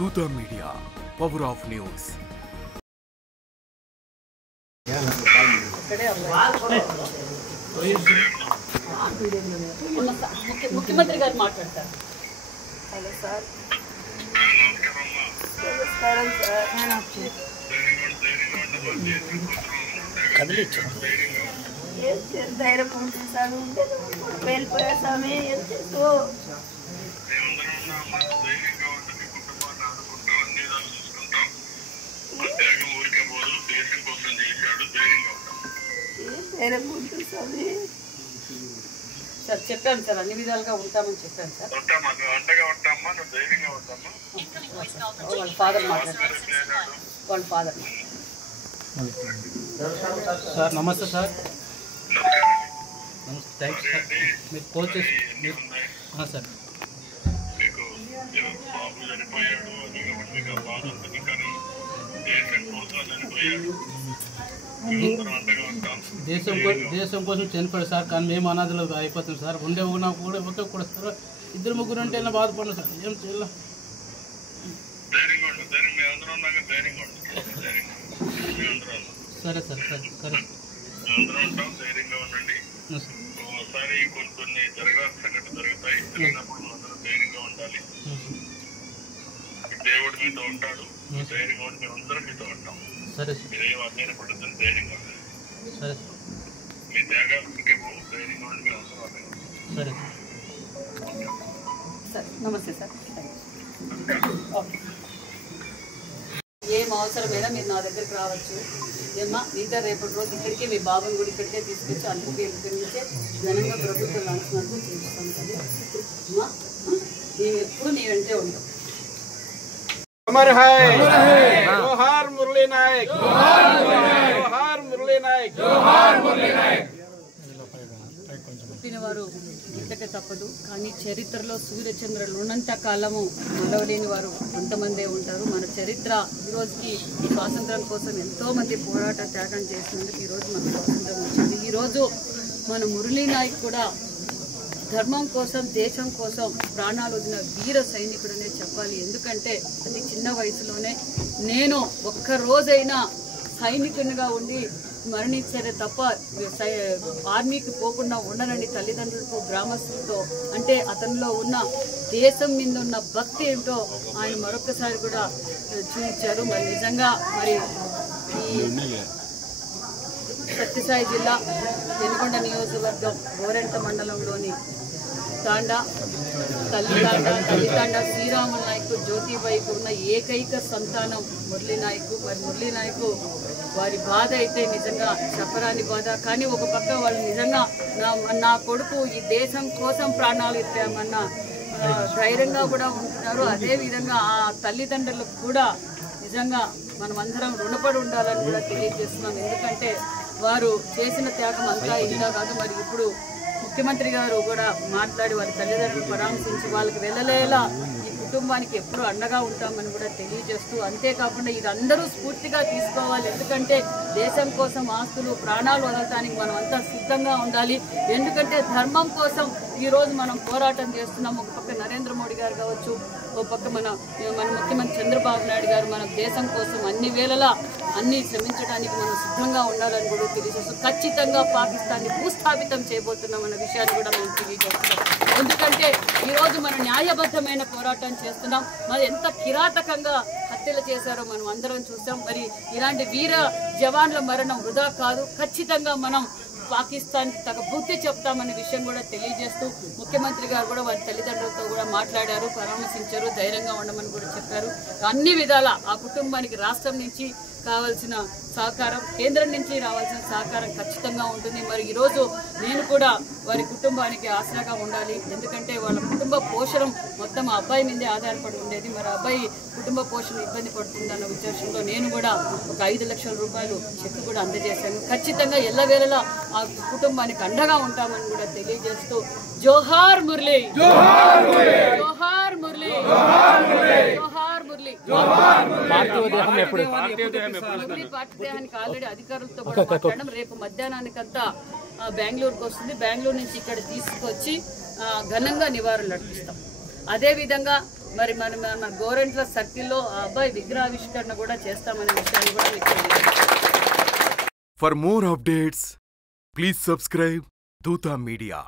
Dutta Media, Power of News. ముఖ్యమంత్రి గారు మాట్లాడతారు. హలో సార్, నమస్కారం సార్. ధైర్యం ఉంటుంది సార్, వెళ్ళిపోయా స్వామి. ధైర్యం ఉంటుంది స్వామి. సార్ చెప్పాను సార్, అన్ని విధాలుగా ఉంటామని చెప్పాను సార్. వాళ్ళ ఫాదర్ మాట్లాడతారు. వాళ్ళ ఫాదర్ సార్ నమస్తే సార్. నమస్తే, థ్యాంక్స్ సార్. మీరు కాల్ చేసి సార్ దేశం కోసం చనిపోయాడు సార్. కానీ మేము అనాథలు అయిపోతాం సార్. ఉండే కూడా కూడా సార్, ఇద్దరు ముగ్గురు ఉంటే ఎలా బాధపడినా సార్. ఏం చేయాల? సరే సార్, సరే సరే. కొన్ని జరగాల్సిన జరుగుతాయి. జరిగినప్పుడు అందరూ ధైర్యంగా ఉండాలి. దేవుడు మీతో ఉంటాడు. ధైర్యంగా ఉండి మేము అందరం మీతో ఉంటాం. సరే మీరేం అన్యాయం పడుతుంది, ధైర్యంగా ఉండాలి. సరే మీ త్యాగాలకి ధైర్యంగా ఉండి మేము అందరం. సరే సార్. నమస్తే సార్. ఓకే, ఏం అవసరమైనా మీరు నా దగ్గరికి రావచ్చు. ఏమ్మా మిగతా రేపటి రోజు ఇక్కడికే మీ బాబాని కూడా ఇక్కడికే తీసుకొచ్చి అందరికీ ఇక్కడి నుంచే ఘనంగా ప్రభుత్వం లాంఛనాలతో చేస్తాను కదా. అమ్మా మేము ఎప్పుడు నీ వెంటే ఉంటాం. अमर है जोहार मुरली नायक, जोहार मुरली नायक, जोहार मुरली नायक. పుట్టినవారు ఇంతకే తప్పదు, కానీ చరిత్రలో సూర్యచంద్రులు ఉన్నంత కాలము మలవలేని వారు కొంతమందే ఉంటారు. మన చరిత్ర ఈరోజుకి స్వాతంత్రం కోసం ఎంతోమంది పోరాట త్యాగం చేసినందుకు ఈరోజు మనకు స్వాతంత్రం వచ్చింది. ఈరోజు మన మురళీ నాయక్ కూడా ధర్మం కోసం, దేశం కోసం ప్రాణాలు వదిలిన వీర సైనికుడనే చెప్పాలి. ఎందుకంటే అతి చిన్న వయసులోనే నేను ఒక్క రోజైనా సైనికునిగా ఉండి మరణించారే తప్ప ఆర్మీకి పోకుండా ఉండనని తల్లిదండ్రులతో, గ్రామస్తులతో, అంటే అతనిలో ఉన్న దేశం మీద ఉన్న భక్తి ఏంటో ఆయన మరొకసారి కూడా చూపించారు. మరి నిజంగా మరి ఈ సత్యసాయి జిల్లా పెనుకొండ నియోజకవర్గం గోరెంట మండలంలోని తల్లితాండ శ్రీరాములు నాయకు జ్యోతిబాయికి ఉన్న ఏకైక సంతానం మురళీ నాయకు. మరి మురళీ నాయకు వారి బాధ అయితే నిజంగా చెప్పరాని బాధ. కానీ ఒక పక్క వాళ్ళు నిజంగా నా కొడుకు ఈ దేశం కోసం ప్రాణాలు ఇద్దామన్న ధైర్యంగా కూడా ఉంటున్నారు. అదేవిధంగా ఆ తల్లిదండ్రులకు కూడా నిజంగా మనమందరం రుణపడి ఉండాలని కూడా తెలియజేస్తున్నాం. ఎందుకంటే వారు చేసిన త్యాగం అంతా ఇందా కాదు. మరి ఇప్పుడు ముఖ్యమంత్రి గారు కూడా మాట్లాడి వారి తల్లిదండ్రులు పరామర్శించి వాళ్ళకి వెళ్ళలేలా ఈ కుటుంబానికి ఎప్పుడు అండగా ఉంటామని కూడా తెలియజేస్తూ, అంతేకాకుండా ఇది అందరూ స్ఫూర్తిగా తీసుకోవాలి. ఎందుకంటే దేశం కోసం ఆస్తులు, ప్రాణాలు వదలటానికి మనం అంతా సిద్ధంగా ఉండాలి. ఎందుకంటే ధర్మం కోసం ఈరోజు మనం పోరాటం చేస్తున్నాం. ఒక పక్క నరేంద్ర మోడీ గారు కావచ్చు, ఒక పక్క మన ముఖ్యమంత్రి చంద్రబాబు నాయుడు గారు మన దేశం కోసం అన్ని వేళలా అన్ని శ్రమించడానికి మనం సిద్ధంగా ఉండాలని కూడా తెలియజేస్తూ, ఖచ్చితంగా పాకిస్తాన్ని భూస్థాపితం చేయబోతున్నాం అన్న విషయాన్ని కూడా మనం తెలియజేస్తున్నాం. ఎందుకంటే ఈరోజు మనం న్యాయబద్ధమైన పోరాటం చేస్తున్నాం. మరి ఎంత కిరాతకంగా హత్యలు చేశారో మనం అందరం చూసాం. మరి ఇలాంటి వీర జవాన్ల మరణం వృధా కాదు. ఖచ్చితంగా మనం పాకిస్తాన్కి తగ్గ బుద్ధి చెప్తామనే విషయం కూడా తెలియజేస్తూ, ముఖ్యమంత్రి గారు కూడా వారి తల్లిదండ్రులతో కూడా మాట్లాడారు, పరామర్శించారు, ధైర్యంగా ఉండమని కూడా చెప్పారు. అన్ని విధాల ఆ కుటుంబానికి రాష్ట్రం నుంచి కావాల్సిన సహకారం, కేంద్రం నుంచి రావాల్సిన సహకారం ఖచ్చితంగా ఉంటుంది. మరి ఈరోజు నేను కూడా వారి కుటుంబానికి ఆసరాగా ఉండాలి. ఎందుకంటే వాళ్ళ కుటుంబ పోషణ మొత్తం ఆ అబ్బాయి మీదే ఆధారపడి ఉండేది. మరి అబ్బాయి కుటుంబ పోషణ ఇబ్బంది పడుతుందన్న ఉద్దేశంలో నేను కూడా ఒక 5 లక్షల రూపాయలు చెక్ కూడా అందజేశాను. ఖచ్చితంగా ఎల్లవేళలా ఆ కుటుంబానికి అండగా ఉంటామని కూడా తెలియజేస్తూ, జోహార్ మురళీ, జోహార్ మురళీ, జోహార్ మురళీ. పార్టీదేహానికి ఆల్రెడీ అధికారులతో కూడా మాట్లాడడం. రేపు మధ్యాహ్నానికంతా బెంగళూరుకు వస్తుంది. బెంగళూరు నుంచి ఇక్కడ తీసుకొచ్చి ఘనంగా నివాళులు అర్పిస్తాం. అదేవిధంగా మరి మన గోరెంట్ల సర్కిల్లో ఆ అబ్బాయి విగ్రహావిష్కరణ కూడా చేస్తామనే విషయాన్ని కూడా మీకు తెలియజేస్తాను. For more updates, please subscribe Dutta Media.